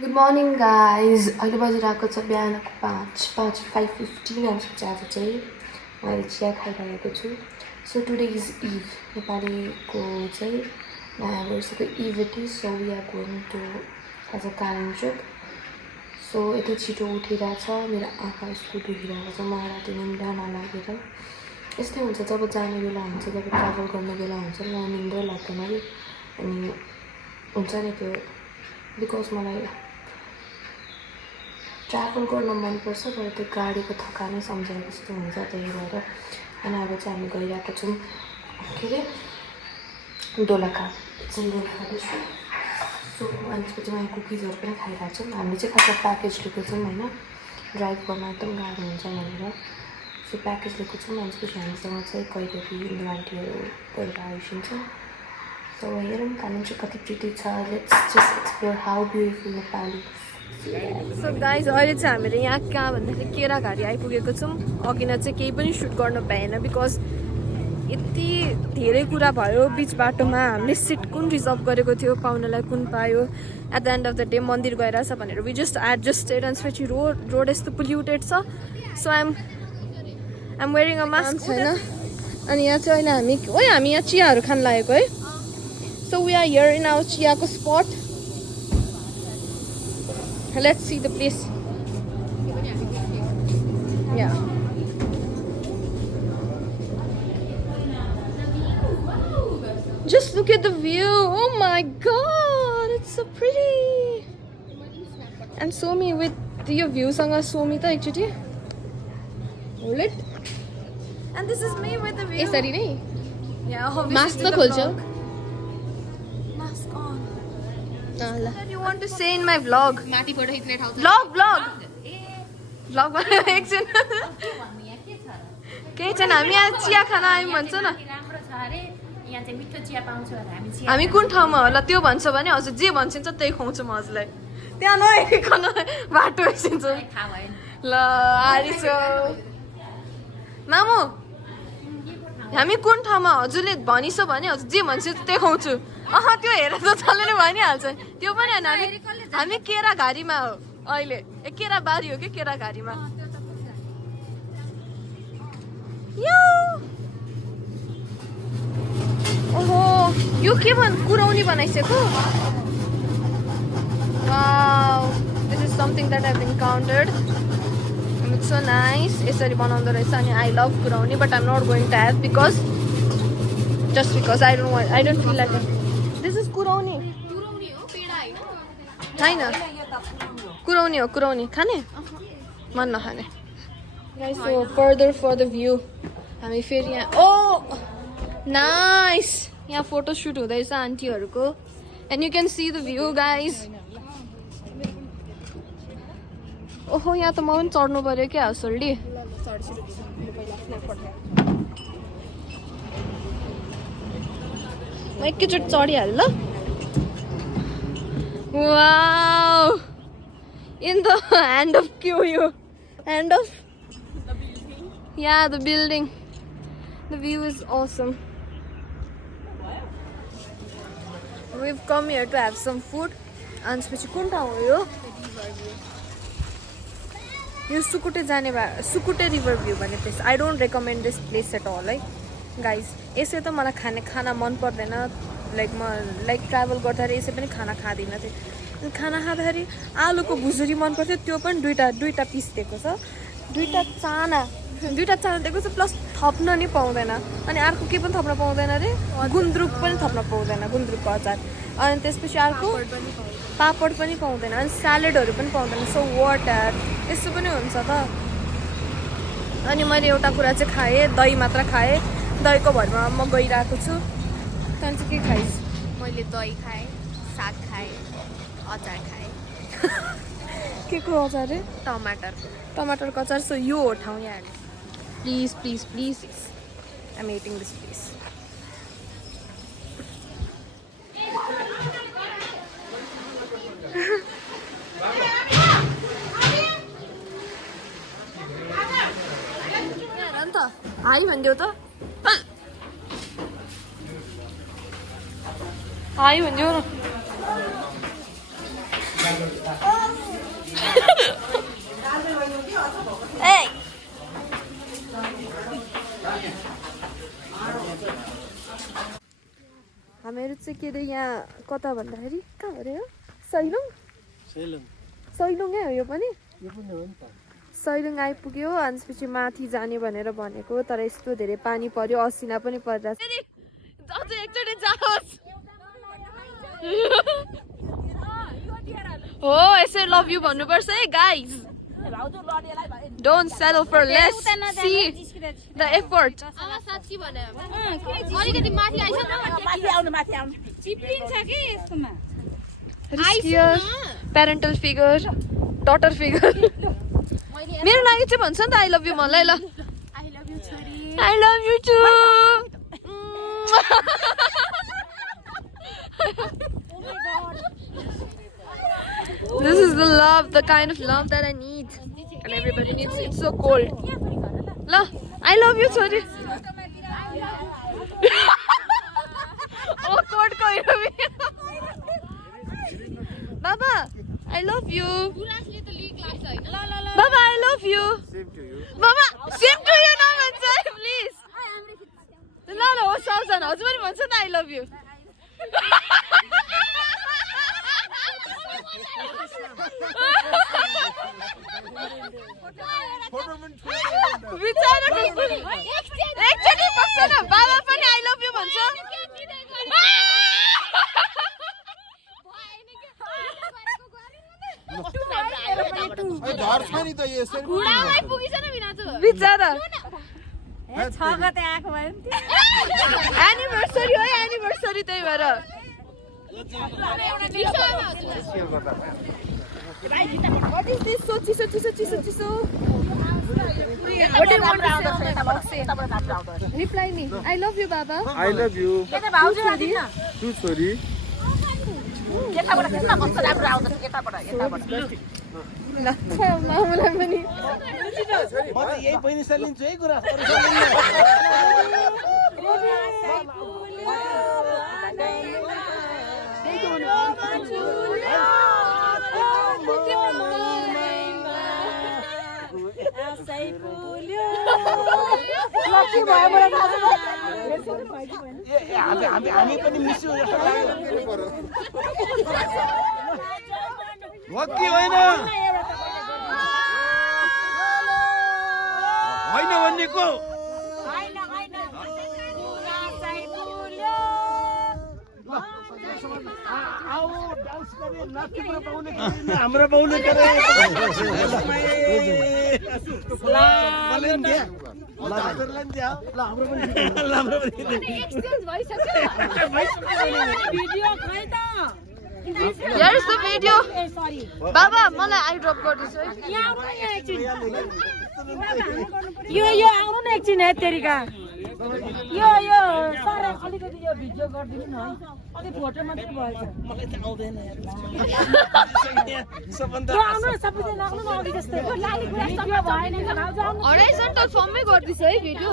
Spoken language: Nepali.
गुड मर्निङ गाइज अहिले बजिरहेको छ बिहानको 5:05:15 आउँछ आज चाहिँ मैले चिया खाइरहेको छु। सो टुडे इज इभ नेपालीको चाहिँ नयाँ वर्षको eve it is. So we are going to as a कारण ट्रिप। सो यति छिटो उठिरहेछ, मेरो आँखा यस्तो दुखिरहेको छ, मलाई राति निन्द्रा नलागेर। यस्तै हुन्छ जब जाने बेला हुन्छ, जब ट्राभल गर्ने बेला हुन्छ, मलाई निन्द्रा लाग्दैन कि। अनि हुन्छ नि त्यो, बिकज मलाई ट्राभल गर्न मनपर्छ, तर त्यो गाडीको थकानै सम्झेर जस्तो हुन्छ, त्यही भएर। अनि अब चाहिँ हामी गइरहेको छौँ के अरे दोलखा खाँदैछु। सो अनि त्यसपछि यहाँ कुकिजहरू पनि खाइरहेको छौँ। हामीले चाहिँ खासमा प्याकेज लिएको छौँ होइन, ड्राइभ गर्न एकदम गाह्रो हुन्छ भनेर। सो प्याकेज लिएको छौँ। अनि त्यसपछि हामीसँग चाहिँ कैरेली इन्डो आन्टीहरू गएर आइसिन्छ। सो हेरौँ कालिम्पोङ चाहिँ कति प्रिटी छ। Let's just explore how beautiful Nepali. So guys अहिले चाहिँ हामीले यहाँ कहाँ भन्दाखेरि केराघारी आइपुगेको छौँ। अघि न चाहिँ केही पनि सुट गर्न पाएन बिकज यति धेरै कुरा भयो बिच बाटोमा। हामीले सिट कुन रिजर्भ गरेको थियो, पाउनलाई कुन पायो। At the end of the day मन्दिर गइरहेछ भनेर वी जस्ट एडजस्टेड। अनि त्यसपछि रोड यस्तो पोल्युटेड छ। So I'm wearing a mask छैन। अनि यहाँ चाहिँ अहिले हामी यहाँ चियाहरू खान लागेको है। So we are here in our चियाको spot. Let's see the place. Yeah. Just look at the view. Oh my god, it's so pretty. And show me with your view sanga show me ta ekchoti. Hold it. And this is me with the view. Sorry nahi. Yeah, obviously. Mask ta khol chau. Mask on. What you want to say in my vlog? माथि फोटो खिच्ने ठाउँ छ। Vlog एकछिन केही छैन। हामी यहाँ चिया खान आयौँ भन्छ न। राम्रो छ अरे यहाँ चाहिँ मिठो चिया पाउँछ अरे। हामी चिया हामी कुन ठाउँमा होला त्यो भन्छ भने हजुर जे भन्छिन्छ त्यही खुवाउँछु म हजुरलाई। त्यहाँ नहेरिकन बाटो हेर्छिन्छ। थाहा भएन। ल आरिसो मामु हामी कुन ठाउँमा हजुरले भनिसो भने हजुर जे भन्छ त्यही खुवाउँछु। त्यो हेरेर त चल्ने भनिहाल्छ। त्यो पनि होइन, हामी केराघारीमा हो अहिले। केराबारी हो कि केराघारीमा। ओहो यो के कुराउनी बनाइसकेको। Wow, this is something that I have encountered. It's so nice. यसरी बनाउँदो रहेछ। अनि I love kurauni but I am not going to have because just because I don't feel like it. This is kurauni होइन, कुराउनी हो। कुराउनी खाने मन नखाने। सो फर द भ्यू हामी फेरि यहाँ। ओ नाइस, यहाँ फोटो सुट हुँदैछ आन्टीहरूको। And you can see the view guys. ओहो यहाँ त म पनि चढ्नु पऱ्यो क्या हसल्डी। म एकैचोटि चढिहालेँ ल। Wow, in the hand of के हो यो? Hand of yeah the building. The view is awesome. We've come here to have some food. अनि त्यसपछि कुन ठाउँ हो यो? यो सुकुटे जाने सुकुटे रिभर भ्यू भन्ने place. I don't recommend this place at all है गाइज। यसै त मलाई खाना मन पर्दैन। लाइक ट्राभल गर्दाखेरि यसै पनि खाना खाँदिनँ थिएँ। खाना खाँदाखेरि आलुको भुजुरी मन पर्थ्यो, त्यो पनि दुईवटा पिस दिएको छ। दुईवटा चाना दिएको छ, प्लस थप्न नि पाउँदैन। अनि अर्को के पनि थप्न पाउँदैन अरे, गुन्द्रुक पनि थप्न पाउँदैन, गुन्द्रुकको अचार। अनि त्यसपछि अर्को पापड पनि पाउँदैन। अनि स्यालेडहरू पनि पाउँदैन। सो वाटर यस्तो पनि हुन्छ त। अनि मैले एउटा कुरा चाहिँ खाएँ, दही मात्र खाएँ। दहीको भरमा म गइरहेको छु। त्यहाँदेखि चाहिँ के खाइस्? मैले दही खाएँ, साग खाएँ, अचार खाएँ। के को अचार रे? टमाटरको अचार। सो यो हो ठाउँ यहाँ। Please please please I am eating this place. Hi भनिदेऊ त। हाई भनिदेऊ न। Hey! हामीहरू चाहिँ के अरे यहाँ कता भन्दाखेरि कहाँ अरे हो सैलुङ सैलुङै हो यो पनि सैलुङ आइपुग्यो अनि त्यसपछि माथि जाने भनेर भनेको तर यस्तो धेरै पानी पर्यो असिना पनि परिरहेको हो यसरी लभ यु भन्नुपर्छ है guys Don't settle for less. See the effort. साच्ची भने अलिकति माथि आइछ न माथि आउनु चिप्लिन्छ के यसकोमा Here, parental figure, daughter figure. मेरो लागि चाहिँ भन्छ नि त I love you मलाई ल I love you छोरी I love you too. This is the love, the kind of love that I need. And everybody needs it. It's so cold. La, I love you, sorry. Awkward kind of. Baba, I love you. गुरासले त लिक लाग्छ हैन ल ल ल Baba, I love you. Same to you. Baba, same to you now, please. La la, हो साउजन हजुर पनि भन्छ त I love you. एकचोटि बस्छ न बाबा पनि I love you भन्छ गुडामै पुगिछ न बिनाजु बिचारा गते आएको भए एनिभर्सरी हो एनिभर्सरी त्यही भएर What is this? So chiso. What do you want to say? Reply me. I love you, Baba. I love you. Too sorry. मामुलाई पनि यही बहिनी लिन्छु है कुरा हामी पनि मिस्यौ हो कि होइन होइन भन्नेको हाम्रो बाउले Here is the video. Baba, मलाई आई ड्रप गर्दिस् है यो आउनु न एकछिन है तेरिका यो सर अलिकति यो भिडियो गरिदिनु न है अलि फोटो मात्रै भएछ मलाई त आउँदैन आउनु न सबैजना आउनु न अघि जस्तै लाली गुराँस भएन होराइजन्टल फर्ममै गर्दिस् है भिडियो